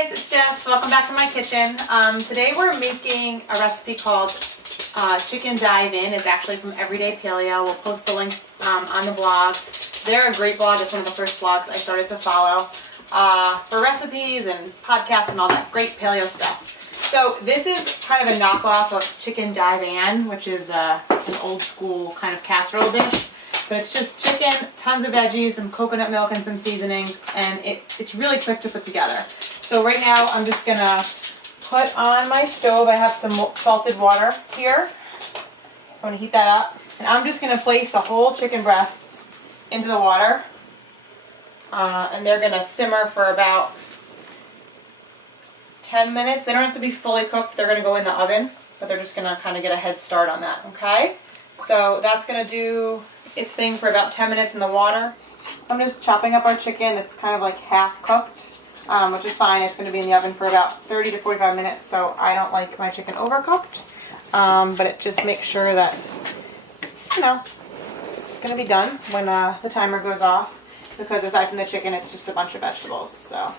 guys, it's Jess. Welcome back to my kitchen. Today we're making a recipe called Chicken Dive-in. It's actually from Everyday Paleo. We'll post the link on the blog. They're a great blog. It's one of the first blogs I started to follow for recipes and podcasts and all that great paleo stuff. So this is kind of a knockoff of Chicken Dive-in, which is an old school kind of casserole dish. But it's just chicken, tons of veggies, some coconut milk, and some seasonings, and it's really quick to put together. So right now I'm just going to put on my stove. I have some salted water here. I'm going to heat that up. And I'm just going to place the whole chicken breasts into the water. And they're going to simmer for about 10 minutes. They don't have to be fully cooked. They're going to go in the oven, but they're just going to kind of get a head start on that, okay? So that's going to do its thing for about 10 minutes in the water. I'm just chopping up our chicken. It's kind of like half cooked, which is fine. It's going to be in the oven for about 30 to 45 minutes, so I don't like my chicken overcooked. But it just makes sure that, you know, it's going to be done when the timer goes off, because aside from the chicken, it's just a bunch of vegetables. So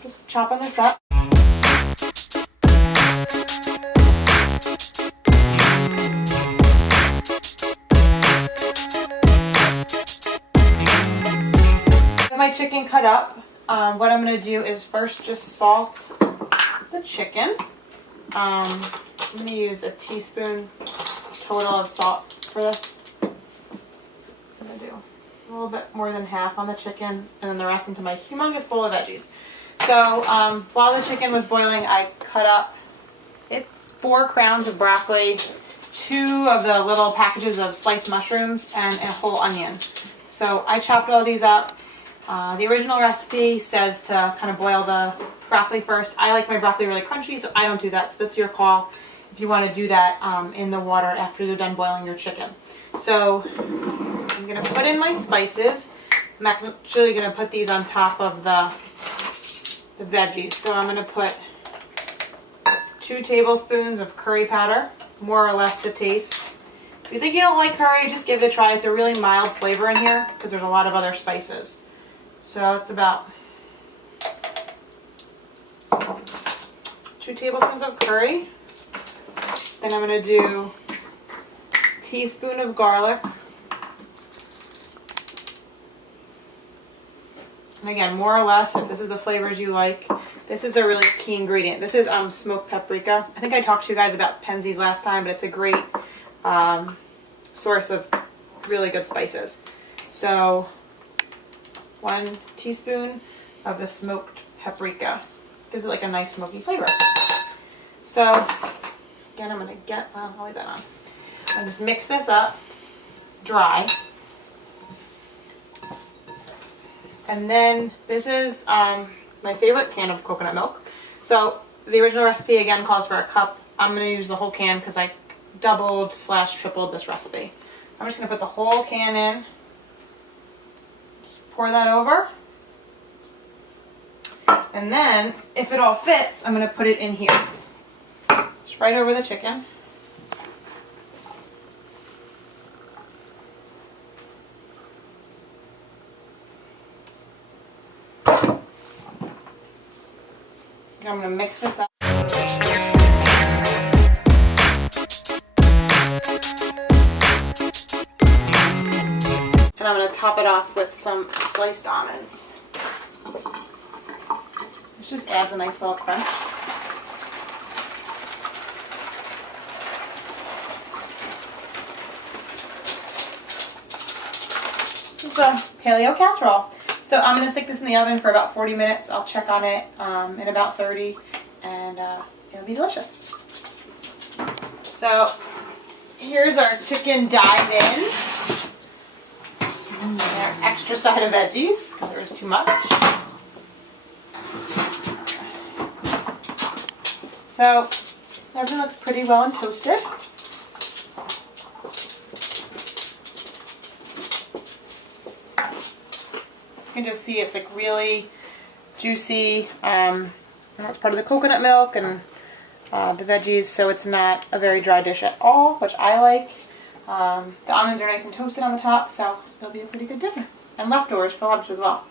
just chopping this up. My chicken cut up. What I'm going to do is first just salt the chicken. I'm going to use a teaspoon total of salt for this. I'm going to do a little bit more than half on the chicken, and then the rest into my humongous bowl of veggies. So while the chicken was boiling, I cut up 4 crowns of broccoli, 2 of the little packages of sliced mushrooms, and a whole onion. So I chopped all these up. The original recipe says to kind of boil the broccoli first. I like my broccoli really crunchy, so I don't do that. So that's your call if you want to do that in the water after you're done boiling your chicken. So I'm going to put in my spices. I'm actually going to put these on top of the veggies. So I'm going to put 2 tablespoons of curry powder, more or less to taste. If you think you don't like curry, just give it a try. It's a really mild flavor in here because there's a lot of other spices. So it's about 2 tablespoons of curry. Then I'm going to do a teaspoon of garlic. And again, more or less, if this is the flavors you like. This is a really key ingredient. This is smoked paprika. I think I talked to you guys about Penzeys last time, but it's a great source of really good spices. So 1 teaspoon of the smoked paprika. Gives it like a nice smoky flavor. So again, I'm going to I'll leave that on. I'm going to just mix this up dry. And then this is my favorite can of coconut milk. So the original recipe again calls for a cup. I'm going to use the whole can because I doubled/tripled this recipe. I'm just going to put the whole can in. Just pour that over. And then, if it all fits, I'm going to put it in here. Just right over the chicken. I'm going to mix this up. And I'm going to top it off with some sliced almonds. This just adds a nice little crunch. This is a paleo casserole. So I'm going to stick this in the oven for about 40 minutes. I'll check on it in about 30, and it'll be delicious. So here's our chicken dive-in. And our extra side of veggies, because there was too much. So everything looks pretty well and toasted. You can just see it's like really juicy. That's part of the coconut milk and the veggies, so it's not a very dry dish at all, which I like. The almonds are nice and toasted on the top, so it'll be a pretty good dinner. And leftovers for lunch as well.